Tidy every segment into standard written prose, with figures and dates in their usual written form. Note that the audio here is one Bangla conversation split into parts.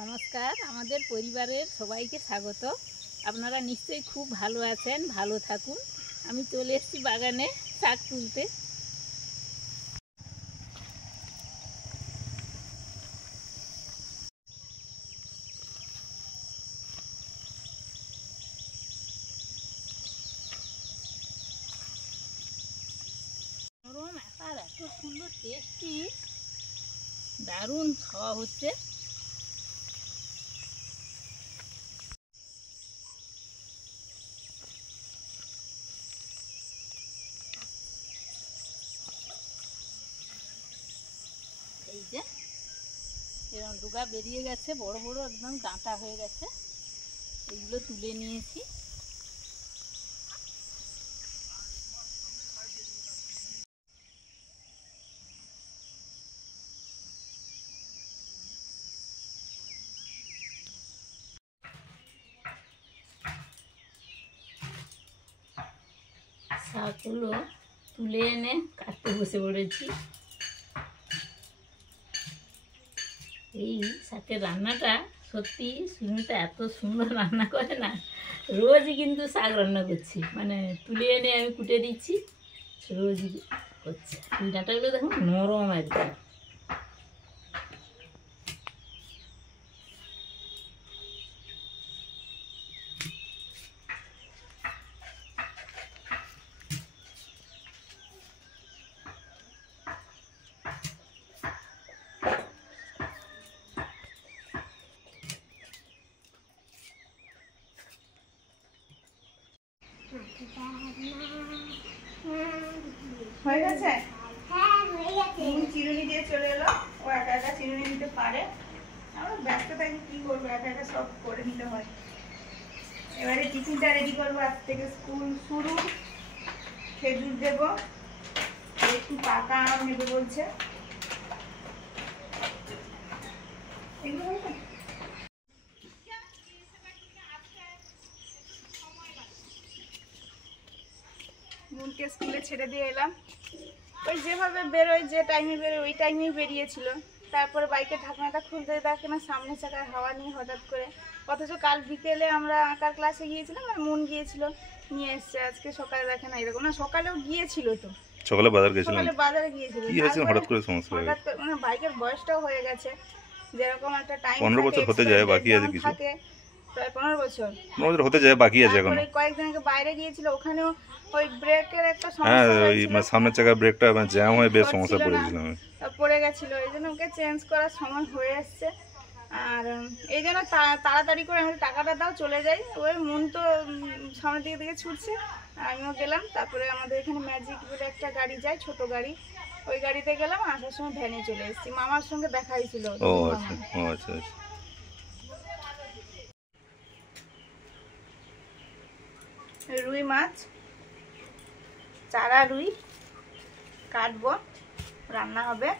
নমস্কার, আমাদের পরিবারের সবাইকে স্বাগত। আপনারা নিশ্চয়ই খুব ভালো আছেন, ভালো থাকুন। আমি চলে এসেছি বাগানে শাক তুলতে। নরম আকার, এত সুন্দর টেস্টি, দারুণ খাওয়া হচ্ছে। এই যে এরকম ডুগা বেরিয়ে গেছে, বড় বড় একদম ডাঁটা হয়ে গেছে। এগুলো তুলে নিয়েছি। শাকগুলো তুলে এনে কাটতে বসে পড়েছি। এই শাকের রান্নাটা সত্যি, সুমিতা এত সুন্দর রান্না করে না। রোজই কিন্তু শাক রান্না করছি, মানে তুলে এনে আমি কুটে দিচ্ছি, রোজই করছে। এই ডাঁটাগুলো দেখুন নরম একদম। হয়ে গেছে? চিরুনি দিয়ে চলে এলো। ও একা একা চিরুনি দিতে পারে, আমরা ব্যস্ত থাকি, কি করবো, একা একা সব করে নিতে হয়। এবারে টিফিনটা রেডি করবো। আজ থেকে স্কুল শুরু। খেজুর দেবো, একটু পাকা আম নেবে বলছে। এগুলো হবে। বোনকে স্কুলে ছেড়ে দিয়ে এলাম। ওই যেভাবে বেরোয়, যে টাইমে বেরোয় ওই টাইমেই বেরিয়েছিল। তারপরে বাইকের ঢাকনাটা খুলতে দেখে না সামনে চাকার হাওয়া নিয়ে হঠাৎ করে। অথচ কাল বিকেলে আমরা আঁকার ক্লাসে গিয়েছিলাম, আর মন গিয়েছিল, নিয়ে এসছে। আজকে সকালে দেখে না এরকম। না, সকালেও গিয়েছিল তো, সকালে বাজারে গিয়েছিল। কি হয়েছে হঠাৎ করে সমস্যা? হঠাৎ করে মানে বাইকের বয়সটাও হয়ে গেছে, যেরকম একটা টাইম 15 বছর হতে যায়, বাকি আছে কিছু। থাকে প্রায় 15 বছর হতে যায়, বাকি আছে এখন। কয়েকদিন আগে বাইরে গিয়েছিল, ওখানেও ওই ব্রেকের একটা হ্যাঁ, সমস্যা ওই সামনের চাকার ব্রেকটা জ্যাম হয়ে বেশ সমস্যা পড়েছিলাম, পড়ে গেছিল। এই জন্য ওকে চেঞ্জ করার সময় হয়ে এসছে। আর এই জন্য তাড়াতাড়ি করে আমি টাকাটা দাও, চলে যাই। ওই মন তো সামনের দিকে ছুটছে, আমিও গেলাম। তারপরে আমাদের এখানে ম্যাজিক বলে একটা গাড়ি যায়, ছোট গাড়ি, ওই গাড়িতে গেলাম। আসার সময় ভ্যানে চলে এসেছি। মামার সঙ্গে দেখা হয়েছিল। ও আচ্ছা, ও আচ্ছা আচ্ছা। রুই মাছ, চারা রুই কাটবো, রান্না হবে।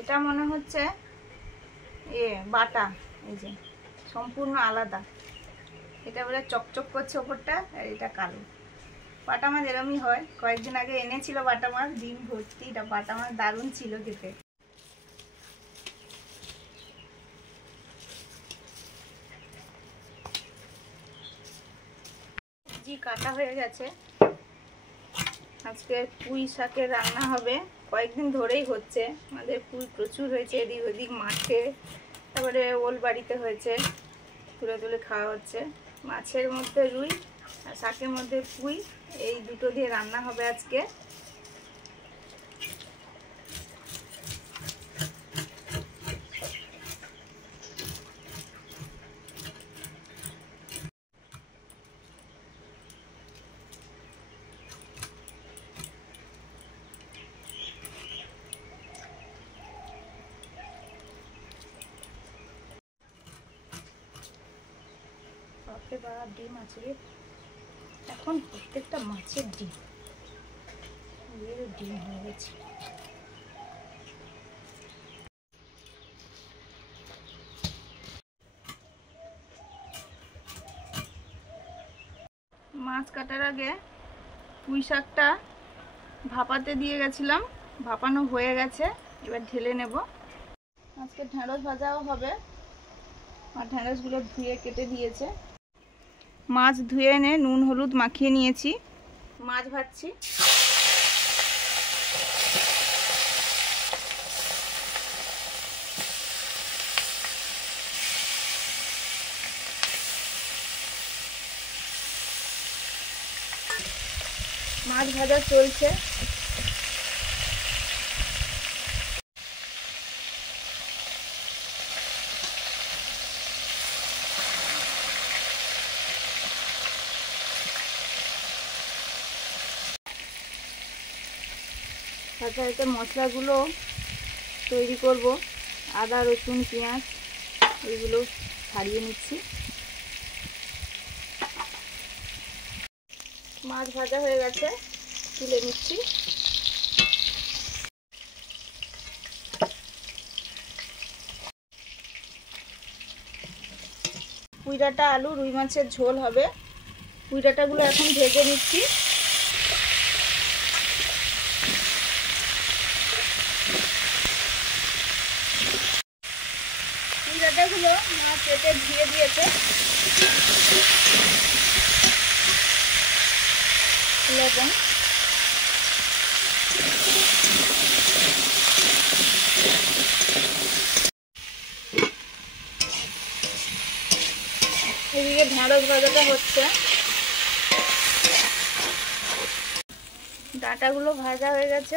এটা মনে হচ্ছে বাটা, এই যে সম্পূর্ণ আলাদা। এটা বলে চকচক করছে ওপরটা, আর এটা কালো। বাটা মাছ এরমই হয়। কয়েকদিন আগে এনেছিল বাটা মাছ, ডিম ভর্তি। এটা বাটা মাছ দারুণ ছিল খেতে। সবজি কাটা হয়ে গেছে। আজকে পুঁই শাকের রান্না হবে। কয়েকদিন ধরেই হচ্ছে, আমাদের পুঁই প্রচুর হয়েছে এদিক ওদিক মাঠে, তারপরে ওল বাড়িতে হয়েছে, তুলে তুলে খাওয়া হচ্ছে। মাছের মধ্যে রুই আর শাকের মধ্যে পুঁই, এই দুটো দিয়ে রান্না হবে আজকে। ডিম আছে এখন, প্রত্যেকটা মাছের ডিম ডিম হয়ে গেছে। মাছ কাটার আগে পুঁই শাকটা ভাপাতে দিয়ে গেছিলাম, ভাপানো হয়ে গেছে। এবার ঢেলে নেব। আজকে ঢেঁড়স ভাজাও হবে, আর ঢেঁড়সগুলো ধুয়ে কেটে দিয়েছে। মাছ ধুয়ে এনে নুন হলুদ মাখিয়ে নিয়েছি, মাছ ভাজছি। মাছ ভাজা চলছে। সাথে সাথে মশলাগুলো তৈরি করব। আদা রসুন পেঁয়াজ এগুলো ছাড়িয়ে নিচ্ছি। মাছ ভাজা হয়ে গেছে, তুলে নিচ্ছি। পুঁই ডাঁটা আলু রুই মাছের ঝোল হবে। পুঁই ডাঁটাগুলো এখন ভেজে নিচ্ছি। পুঁই ডাঁটাগুলো মা কেটে ধুয়ে দিয়েছে। লবণ, এদিকে ঢেঁড়স ভাজাটা হচ্ছে। ডাঁটাগুলো ভাজা হয়ে গেছে,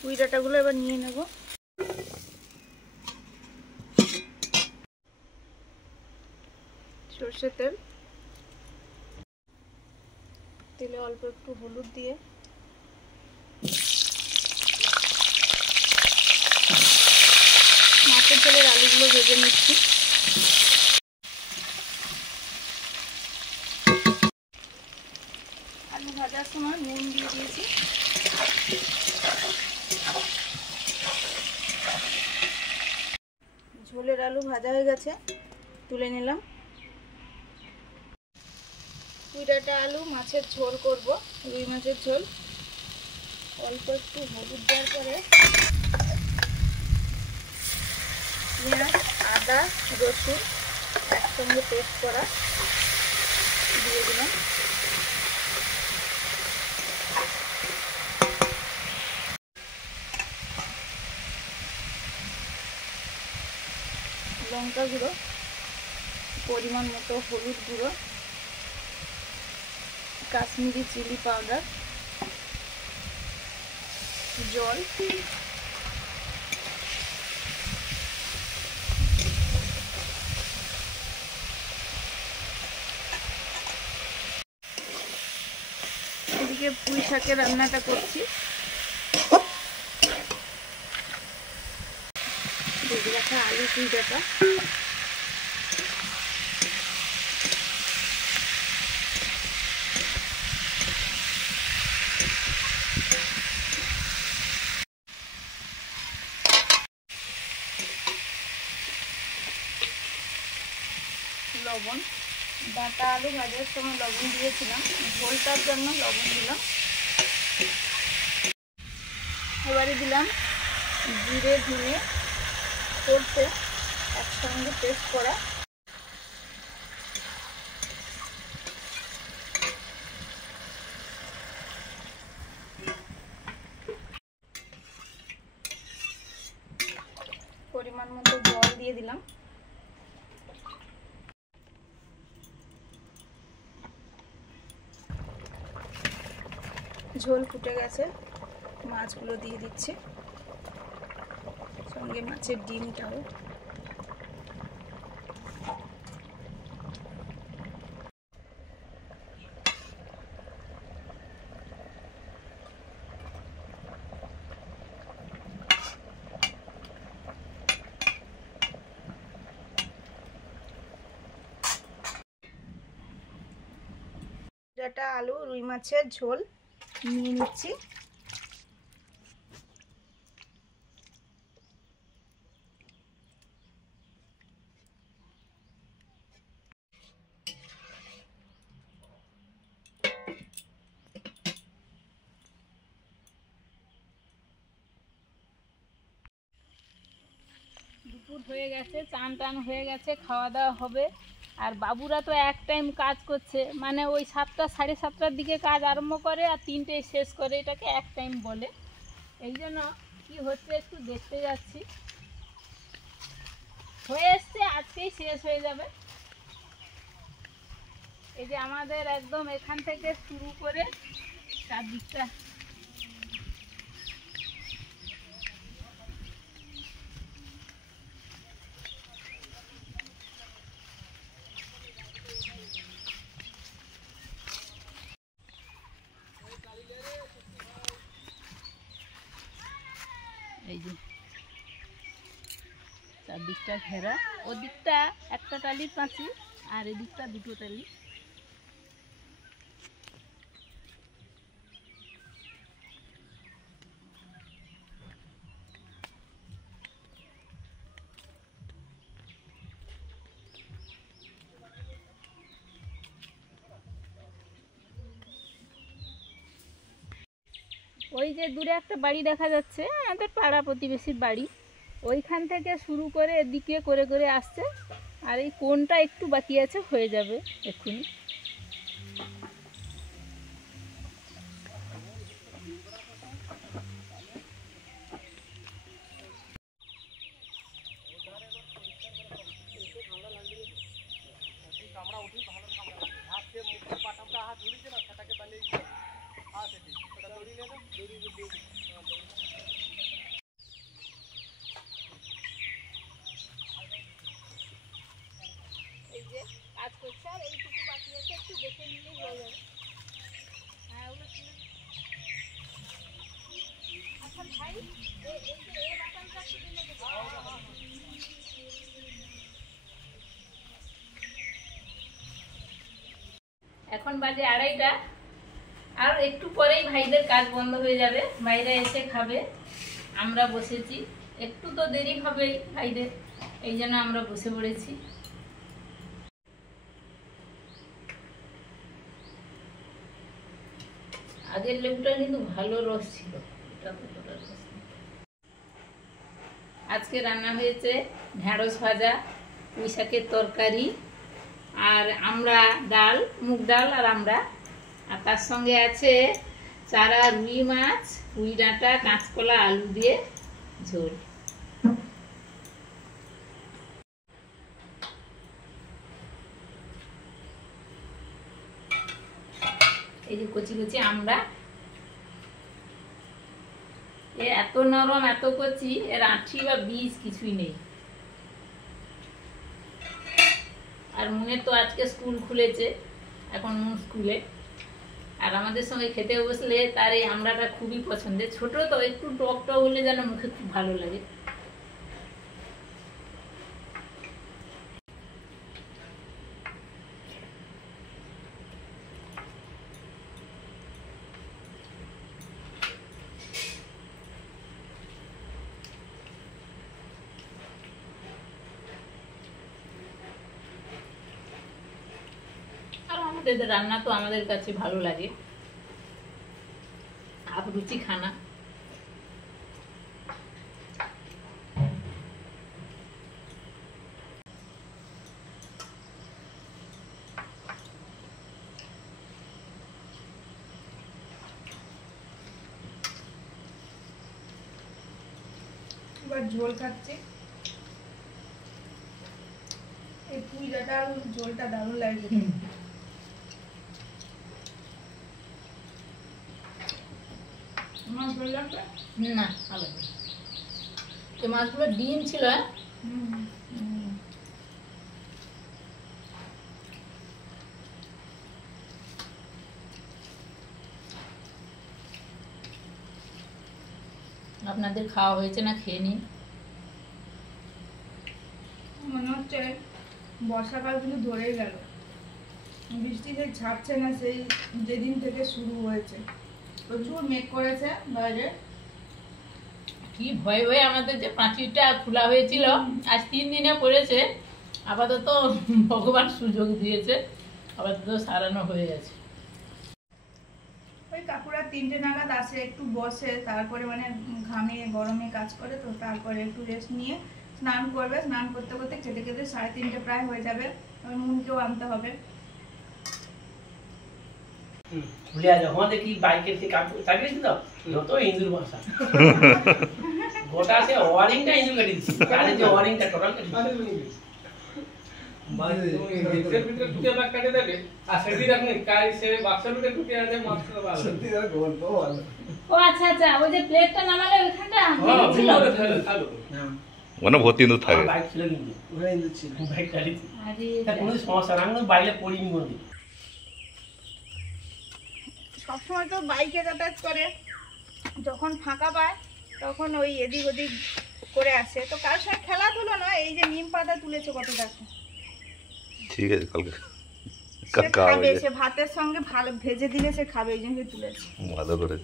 পুঁই ডাঁটাগুলো এবার নিয়ে নেব। সর্ষের তেল, তেলে অল্প একটু হলুদ দিয়ে মাছের তেলের আলুগুলো ভেজে নিচ্ছি। আলু ভাজার সময় নুন দিয়ে দিয়েছি। ঝোলের আলু ভাজা হয়ে গেছে, তুলে নিলাম। পুঁই ডাঁটা আলু মাছের ঝোল করব, রুই মাছের ঝোল। অল্প একটু হলুদ দেওয়ার পরে পেঁয়াজ আদা রসুন একসঙ্গে পেস্ট করা দিয়ে দিলাম। লঙ্কা গুঁড়ো, পরিমাণ মতো হলুদ গুঁড়ো, কাশ্মীরি চিলি পাউডার, জল, এদিকে পুঁই শাকের রান্নাটা করছি। ভেজে রাখা আলু পুঁই ডাঁটা, লবণ। ডাঁটা আলু ভাজার সময় লবণ দিয়েছিলাম, ঝোলটার জন্য লবণ দিলাম। এবারে দিলাম জিরে ধনে সরষে একসঙ্গে পেস্ট করা। পরিমাণ মতো জল দিয়ে দিলাম। ঝোল ফুটে গেছে, মাছগুলো দিয়ে দিচ্ছি, সঙ্গে মাছের ডিমটাও। ডাঁটা আলু রুই মাছের ঝোল নিয়ে নিচ্ছি। দুপুর হয়ে গেছে, চান টান হয়ে গেছে, খাওয়া দাওয়া হবে। আর বাবুরা তো এক টাইম কাজ করছে, মানে ওই 7টা 7:30টার দিকে কাজ আরম্ভ করে আর 3টেয় শেষ করে, এটাকে এক টাইম বলে। এই জন্য কী হচ্ছে একটু দেখতে যাচ্ছি। হয়ে এসছে, আজকেই শেষ হয়ে যাবে। এই যে আমাদের একদম এখান থেকে শুরু করে চারদিকটা এই যে চারদিকটা ঘেরা, ওদিকটা একটা টালির পাঁচি আর এদিকটা 2টো টালি। ওই যে দূরে একটা বাড়ি দেখা যাচ্ছে, আমাদের পাড়া প্রতিবেশীর বাড়ি, ওইখান থেকে শুরু করে এদিকে করে করে আসছে। আর এই কোনটা একটু বাকি আছে, হয়ে যাবে এক্ষুনি। এই যে কাজ করছে আর এইটুকু বাকি আছে, একটু দেখে নিলেই হয়ে যাবে। হ্যাঁ, ওগুলো তুলে আচ্ছা ভাই, এই যে এই বাটনটা একটু দিলে দেখো। এখন বাজে 2:30, আর একটু পরেই ভাইদের কাজ বন্ধ হয়ে যাবে, বাইরে এসে খাবে। আমরা বসেছি, একটু তো দেরি হবেই ভাইদের, এই জন্য আমরা বসে পড়েছি। আগের লেবুটা কিন্তু ভালো রস ছিল, এটা ততটা রস নেই। আজকে রান্না হয়েছে ঢেঁড়স ভাজা, পুঁই শাকের তরকারি, আর আমরা ডাল, মুগ ডাল আর আমরা, আর তার সঙ্গে আছে চারা রুই মাছ, পুঁই ডাঁটা, কাঁচকলা, আলু দিয়ে ঝোল। এই যে কচি কচি আমরা, এত নরম এত কচি, এর আঁঠি বা বীজ কিছুই নেই। আর মুনের তো আজকে স্কুল খুলেছে, এখন মুন স্কুলে, আর আমাদের সঙ্গে খেতে বসলে তার এই আমড়াটা খুবই পছন্দের। ছোট তো, একটু টক টক হলে যেন মুখে খুব ভালো লাগে। আমাদের রান্না তো আমাদের কাছে ভালো লাগে, आप रुचि खाना। এবার ঝোল খাচ্ছি, এই পুঁই ডাঁটা ঝোলটা দারুণ লাগে। মাছ ভালো লাগবে না, ভালো লাগে। এই মাছগুলো ডিম ছিল। আপনাদের খাওয়া হয়েছে না, খেয়ে নিন। মনে হচ্ছে বর্ষাকাল কিন্তু ধরেই গেল, বৃষ্টি যে ছাড়ছে না, সেই যেদিন থেকে শুরু হয়েছে প্রচুর মেঘ করেছে বাইরে। কি ভয়ে ভয়ে আমাদের যে পাঁচিলটা খোলা হয়েছিল, আজ 3 দিনে পড়েছে। আপাতত ভগবান সুযোগ দিয়েছে, আপাতত সারানো হয়ে গেছে। ওই কাকুরা 3টে নাগাদ আসে, একটু বসে, তারপরে মানে ঘামে গরমে কাজ করে, তো তারপরে একটু রেস্ট নিয়ে স্নান করবে, স্নান করতে করতে খেতে খেতে 3:30 প্রায় হয়ে যাবে। মুনকেও আনতে হবে। ভুলিয়া যখন দেখি বাইকের সে চাকরি তো যত হিন্দুর ভাষা গোটা সে ওয়ারিংটা হিন্দু কেটে দিচ্ছি গাড়ি যে ওয়ারিংটা টোটাল কেটে ও আচ্ছা আচ্ছা, ওই যে প্লেটটা নামালে ওইখানটা ছিল। ওখানে ভর্তি ইঁদুর থাকে। বাইক ছিল কিন্তু বাইক চালিয়েছি আরে তা কোনো সমস্যা না, আমি বাইরে পড়িনি কোনোদিন। সবসময় তো বাইকে যাতায়াত করে, যখন ফাঁকা পায় তখন ওই এদিক ওদিক করে আসে। তো কার সঙ্গে খেলাধুলো না, এই যে নিম পাতা তুলেছে কত দেখো। ঠিক আছে, কালকে সে খাবে, সে ভাতের সঙ্গে ভালো ভেজে দিলে সে খাবে, এই জন্য তুলেছে। ভালো করে।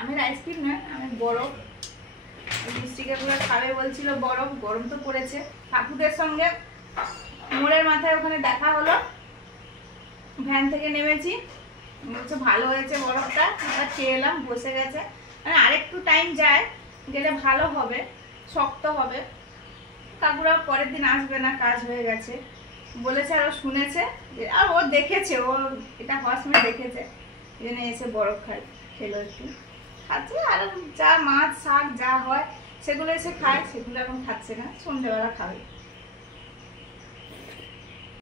আমের আইসক্রিম না, আমের বরফ। মিষ্টিকে পুরো খাবে বলছিল, বরফ গরম তো পড়েছে। কাকুদের সঙ্গে মোড়ের মাথায় ওখানে দেখা হলো, ভ্যান থেকে নেমেছি, বলছে ভালো হয়েছে বরফটা, আমরা খেয়ে এলাম, বসে গেছে। মানে আরেকটু টাইম যায় গেলে ভালো হবে, শক্ত হবে। কাকুরা পরের দিন আসবে না, কাজ হয়ে গেছে বলেছে। আর ও শুনেছে, আর ও দেখেছে, ও এটা হওয়ার সময় দেখেছে, এই জন্য এসে বরফ খেলো একটু, খাচ্ছে। আর যা মাছ শাক যা হয় সেগুলো এসে খায়, সেগুলো এখন খাচ্ছে না, সন্ধ্যেবেলা খাবে।